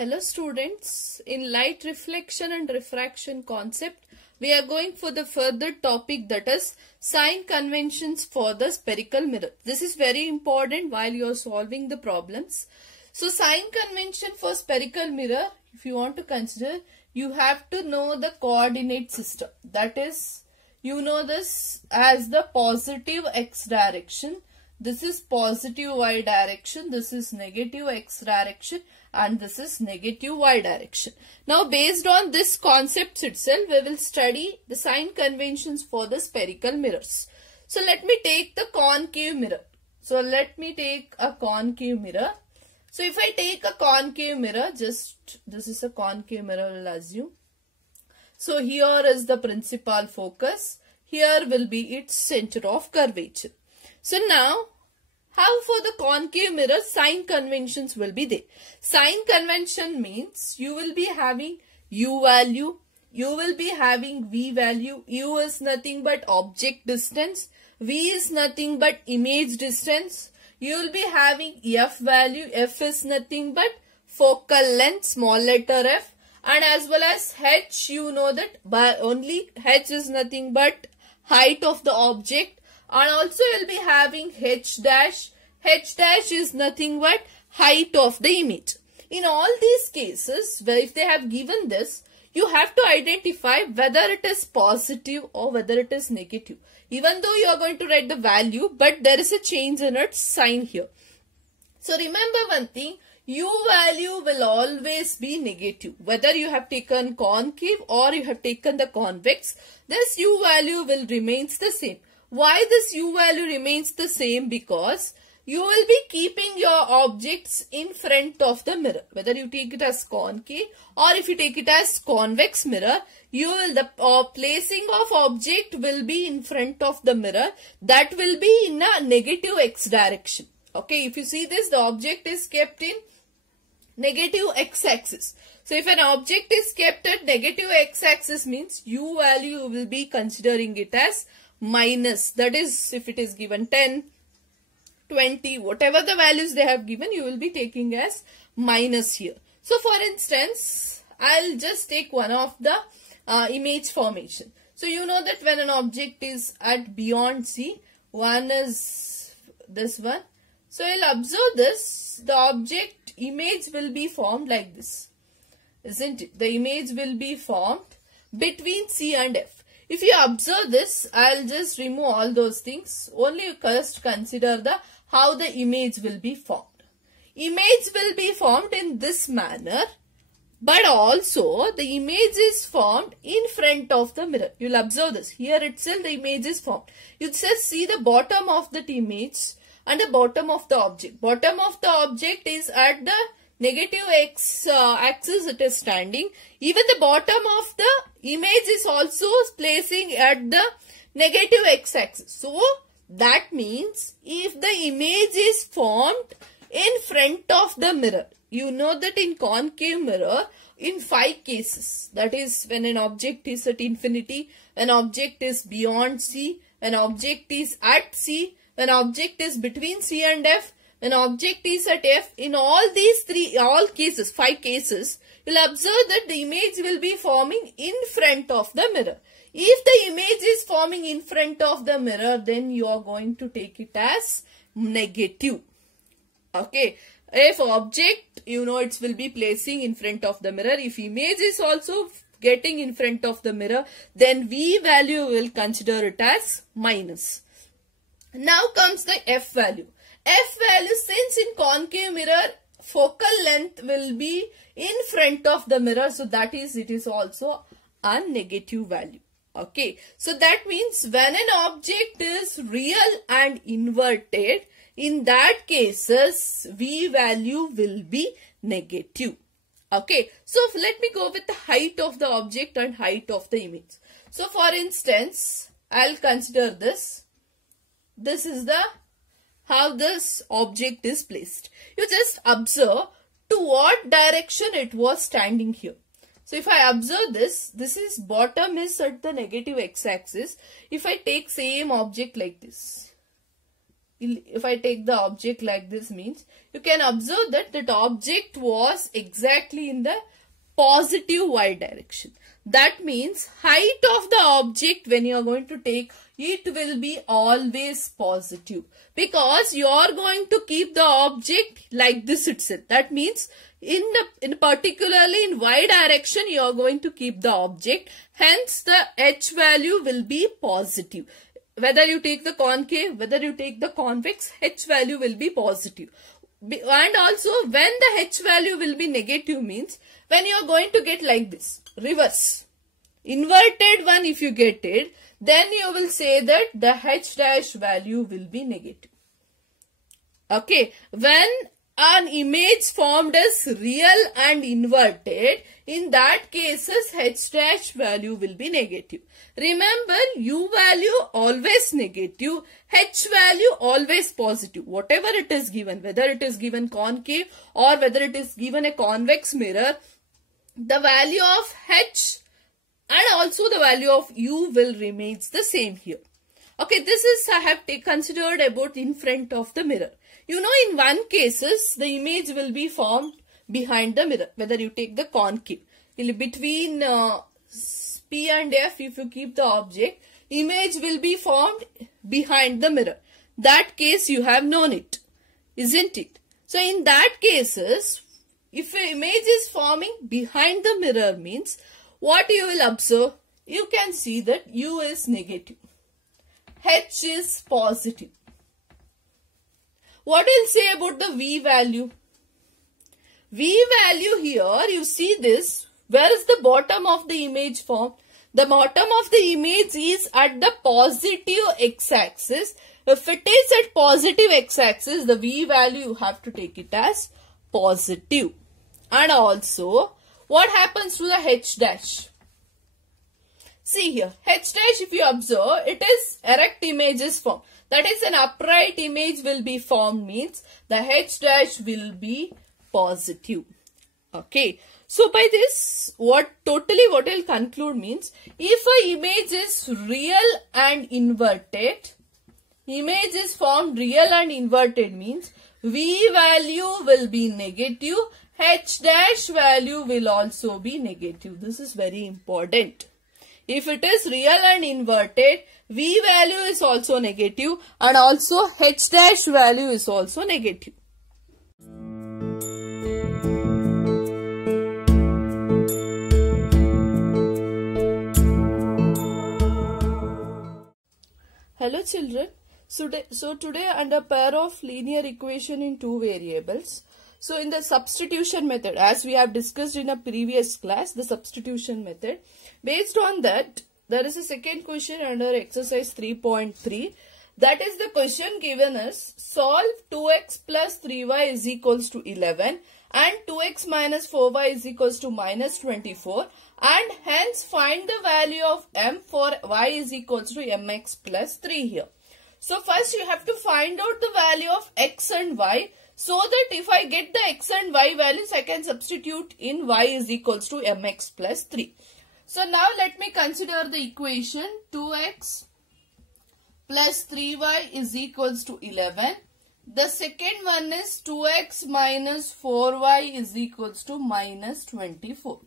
Hello students, in light reflection and refraction concept, we are going for the further topic, that is sign conventions for the spherical mirror. This is very important while you are solving the problems. So sign convention for spherical mirror, if you want to consider, you have to know the coordinate system. That is, you know this as the positive x direction. This is positive y direction, this is negative x direction, and this is negative y direction. Now based on this concepts itself, we will study the sign conventions for the spherical mirrors. So let me take the concave mirror. So let me take a concave mirror. So if I take a concave mirror, just this is a concave mirror, I will assume. So here is the principal focus. Here will be its center of curvature. So now, how for the concave mirror sign conventions will be there? Sign convention means you will be having u value, you will be having v value. U is nothing but object distance, v is nothing but image distance. You will be having f value, f is nothing but focal length, small letter f, and as well as h, you know that by only h is nothing but height of the object, and also you will be having h dash. H dash is nothing but height of the image. In all these cases, where if they have given this, you have to identify whether it is positive or whether it is negative. Even though you are going to write the value, but there is a change in its sign here. So remember one thing, u value will always be negative. Whether you have taken concave or you have taken the convex, this u value will remains the same. Why this u value remains the same? Because you will be keeping your objects in front of the mirror. Whether you take it as concave or if you take it as convex mirror, you will the placing of object will be in front of the mirror. That will be in a negative x direction. Okay, if you see this, the object is kept in negative x-axis. So if an object is kept at negative x-axis means u value will be considering it as minus. That is, if it is given 10, 20, whatever the values they have given, you will be taking as minus here. So for instance, I'll just take one of the image formation. So you know that when an object is at beyond C, one is this one. So I'll observe this, the object image will be formed like this, isn't it? The image will be formed between C and F. If you observe this, I'll just remove all those things. Only you first consider the how the image will be formed. Image will be formed in this manner, but also the image is formed in front of the mirror. You'll observe this. Here itself the image is formed. You just see the bottom of that image and the bottom of the object. Bottom of the object is at the negative x axis it is standing. Even the bottom of the image is also placing at the negative x axis. So that means if the image is formed in front of the mirror, you know that in concave mirror, in 5 cases, that is when an object is at infinity, when object is beyond C, when object is at C, when object is between C and F, when object is at F, in all these 5 cases, you'll observe that the image will be forming in front of the mirror. If the image is forming in front of the mirror, then you are going to take it as negative. Okay. If object, you know, it will be placing in front of the mirror. If image is also getting in front of the mirror, then V value will consider it as minus. Now comes the F value. F value, since in concave mirror, focal length will be in front of the mirror. So that is, it is also a negative value. Okay, so that means when an object is real and inverted, in that cases, V value will be negative. Okay, so let me go with the height of the object and height of the image. So for instance, I'll consider this. This is the how this object is placed. You just observe to what direction it was standing here. So if I observe this, this is bottom is at the negative x-axis. If I take same object like this, if I take the object like this means, you can observe that that object was exactly in the positive y direction. That means height of the object when you are going to take, it will be always positive, because you are going to keep the object like this itself. That means particularly in y direction you are going to keep the object, hence the h value will be positive. Whether you take the concave, whether you take the convex, h value will be positive. And also when the h value will be negative means when you are going to get like this, reverse, inverted one if you get it, then you will say that the h dash value will be negative. Okay, when an image formed as real and inverted, in that cases h dash value will be negative. Remember, u value always negative, h value always positive. Whatever it is given, whether it is given concave or whether it is given a convex mirror, the value of h and also the value of u will remains the same here. Okay, this is I have considered about in front of the mirror. You know, in one cases, the image will be formed behind the mirror. Whether you take the concave, between P and F, if you keep the object, image will be formed behind the mirror. That case you have known it, isn't it? So in that cases, if an image is forming behind the mirror means, what you will observe? You can see that u is negative, h is positive. What will say about the v value? V value here, you see this, where is the bottom of the image formed? The bottom of the image is at the positive x-axis. If it is at positive x-axis, the v value you have to take it as positive. And also, what happens to the h dash? See here, h dash, if you observe, it is erect images formed. That is, an upright image will be formed means the h dash will be positive. Okay. So by this, what will conclude means, if an image is real and inverted, image is formed real and inverted means v value will be negative, h dash value will also be negative. This is very important. If it is real and inverted, v value is also negative and also h dash value is also negative. Hello children. So today under pair of linear equation in two variables. So in the substitution method, as we have discussed in a previous class, the substitution method, based on that, there is a second question under exercise 3.3. That is the question given us, solve 2x plus 3y is equals to 11 and 2x minus 4y is equals to minus 24, and hence find the value of m for y is equals to mx plus 3 here. So first you have to find out the value of x and y, so that if I get the x and y values, I can substitute in y is equals to mx plus 3. So now let me consider the equation 2x plus 3y is equals to 11. The second one is 2x minus 4y is equals to minus 24.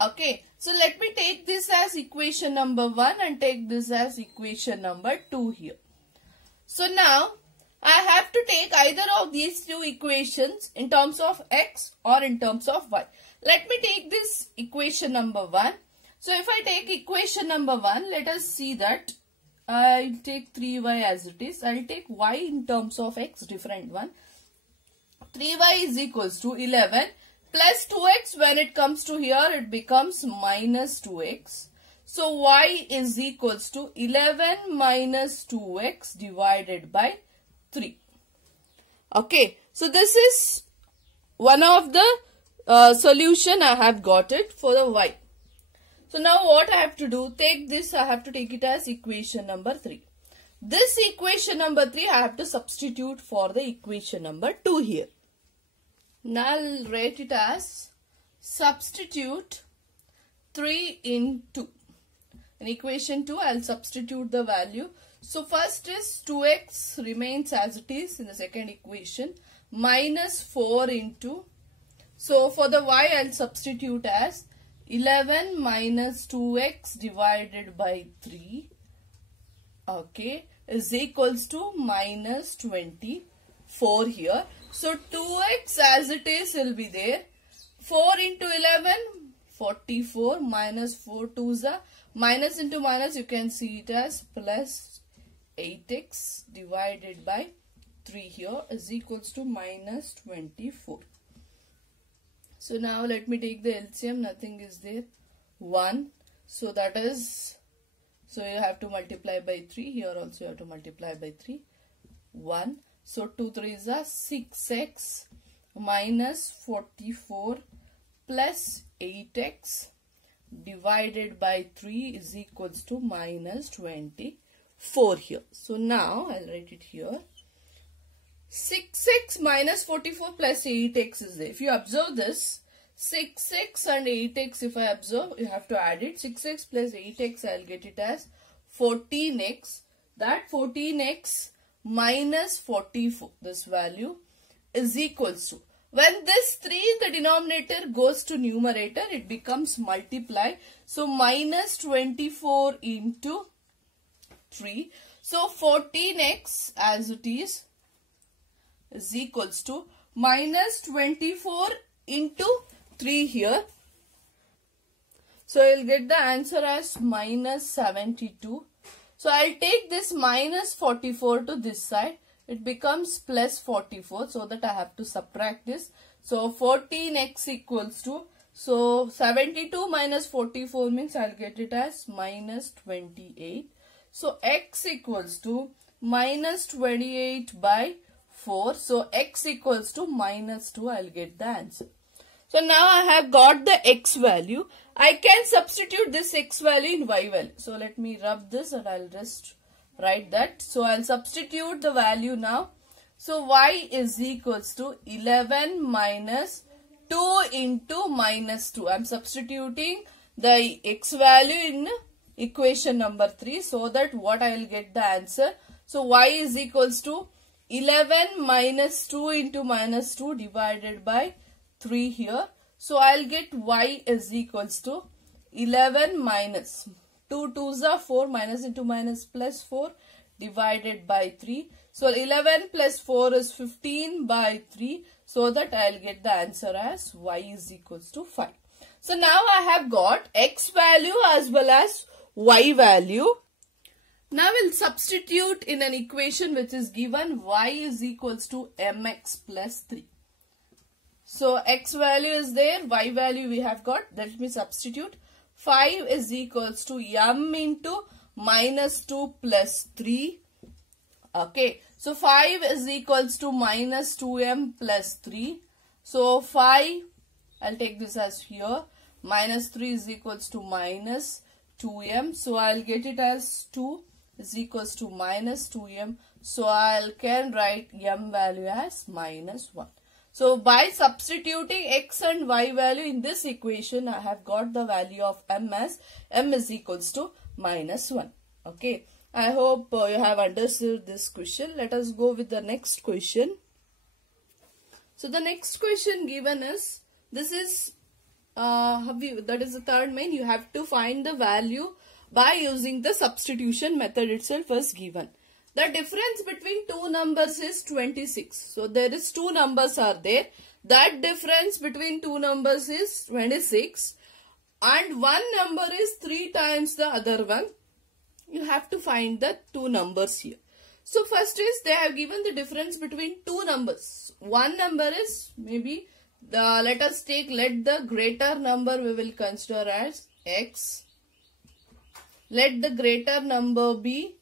Okay, so let me take this as equation number 1 and take this as equation number 2 here. So now I have to take either of these two equations in terms of x or in terms of y. Let me take this equation number 1. So if I take equation number 1, let us see that I'll take 3y as it is. I'll take y in terms of x, different one. 3y is equals to 11 plus 2x. When it comes to here, it becomes minus 2x. So y is equals to 11 minus 2x divided by 3. Okay, so this is one of the solution I have got it for the y. So now what I have to do, take this, I have to take it as equation number 3. This equation number 3 I have to substitute for the equation number 2 here. Now I'll write it as substitute 3 in 2. In equation 2 I'll substitute the value. So first is 2x remains as it is in the second equation minus 4 into, so for the y I'll substitute as 11 minus 2x divided by 3, okay, is equals to minus 24 here. So 2x as it is will be there. 4 into 11, 44, minus 4 2s are minus into minus, you can see it as plus 8x divided by 3 here is equals to minus 24. So now let me take the LCM, nothing is there, 1. So that is, so you have to multiply by 3, here also you have to multiply by 3, 1. So 2 3s are 6x minus 44 plus 8x divided by 3 is equals to minus 24 here. So now I'll write it here. 6x minus 44 plus 8x is there. If you observe this, 6x and 8x, if I observe, you have to add it. 6x plus 8x, I'll get it as 14x. That 14x minus 44, this value is equals to, when this 3 in the denominator goes to numerator, it becomes multiply. So minus 24 into 3. So 14x as it is equals to minus 24 into 3 here. So you'll get the answer as minus 72. So I'll take this minus 44 to this side. It becomes plus 44, so that I have to subtract this. So 14x equals to, so 72 minus 44 means I'll get it as minus 28. So x equals to minus 28 by 4. So x equals to minus 2. I'll get the answer. So now I have got the x value. I can substitute this x value in y value. So let me rub this and I'll just write that. So I'll substitute the value now. So y is equals to 11 minus 2 into minus 2. I'm substituting the x value in equation number 3 so that what I will get the answer. So y is equals to 11 minus 2 into minus 2 divided by 3 here. So I'll get y is equals to 11 minus 2 2s are 4, minus into minus plus 4 divided by 3. So 11 plus 4 is 15 by 3. So that I'll get the answer as y is equals to 5. So now I have got x value as well as y value. Now we'll substitute in an equation which is given y is equals to mx plus 3. So x value is there, y value we have got. Let me substitute. 5 is equals to m into minus 2 plus 3. Okay. So 5 is equals to minus 2m plus 3. So 5, I'll take this as here. Minus 3 is equals to minus 2m. So I'll get it as 2 is equals to minus 2m. So I can write m value as minus 1. So by substituting x and y value in this equation, I have got the value of m as m is equals to minus 1. Okay. I hope you have understood this question. Let us go with the next question. So the next question given is, this is, that is the third main. You have to find the value by using the substitution method itself as given. The difference between two numbers is 26. So there is two numbers are there. That difference between two numbers is 26. And one number is 3 times the other one. You have to find the two numbers here. So first is they have given the difference between two numbers. One number is maybe let the greater number we will consider as x. Let the greater number be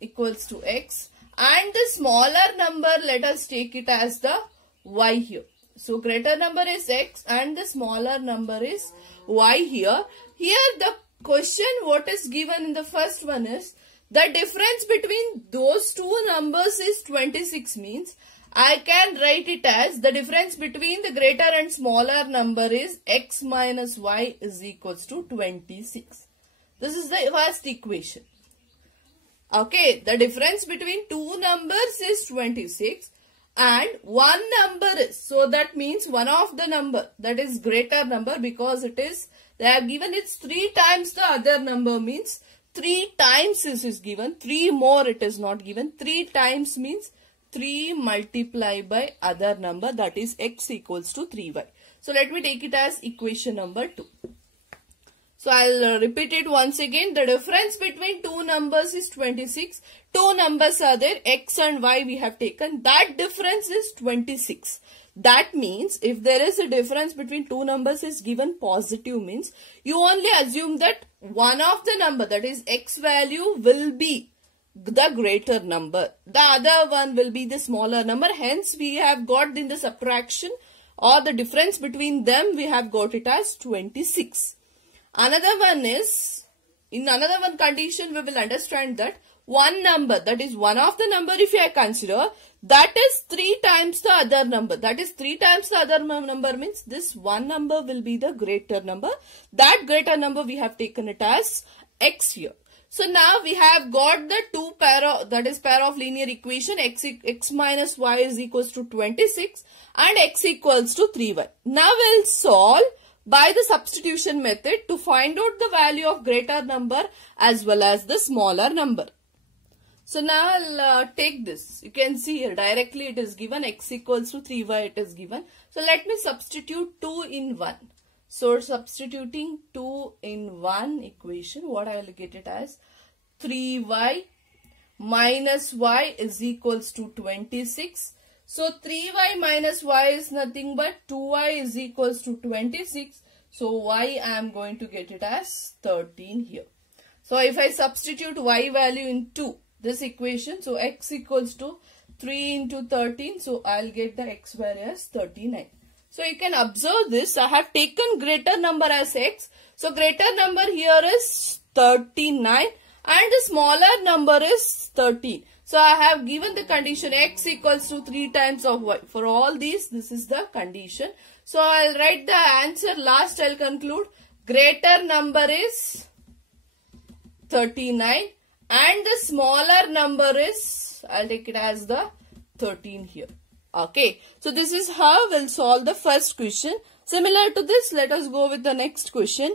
equals to x, and the smaller number let us take it as the y here. So greater number is x and the smaller number is y here. Here the question what is given in the first one is the difference between those two numbers is 26 means I can write it as the difference between the greater and smaller number is x minus y is equals to 26. This is the first equation. Okay, the difference between two numbers is 26 and one number is, so that means one of the number that is greater number, because it is, they have given it's 3 times the other number, means 3 times this is given, 3 more it is not given. 3 times means 3 multiplied by other number, that is x equals to 3y. So let me take it as equation number 2. So I'll repeat it once again. The difference between two numbers is 26. Two numbers are there, x and y we have taken. That difference is 26. That means if there is a difference between two numbers is given positive, means you only assume that one of the number, that is x value, will be the greater number. The other one will be the smaller number. Hence we have got in the subtraction or the difference between them, we have got it as 26. Another one is, in another one condition we will understand that one number, that is one of the number if I consider, that is 3 times the other number. That is 3 times the other number means this one number will be the greater number. That greater number we have taken it as x here. So now we have got the two pair of linear equation, x minus y is equals to 26 and x equals to 3y. Now we'll solve by the substitution method to find out the value of greater number as well as the smaller number. So now I'll take this. You can see here directly it is given x equals to 3y it is given. So let me substitute 2 in 1. So substituting 2 in 1 equation, what I will get it as 3y minus y is equals to 26. So 3y minus y is nothing but 2y is equals to 26. So y I am going to get it as 13 here. So if I substitute y value into this equation, so x equals to 3 into 13. So I'll get the x value as 39. So you can observe this. I have taken greater number as x. So greater number here is 39 and the smaller number is 13. So I have given the condition x equals to 3 times of y. For all these, this is the condition. So I'll write the answer last. I'll conclude. Greater number is 39 and the smaller number is, I'll take it as the 13 here. Okay. So this is how we'll solve the first question. Similar to this, let us go with the next question.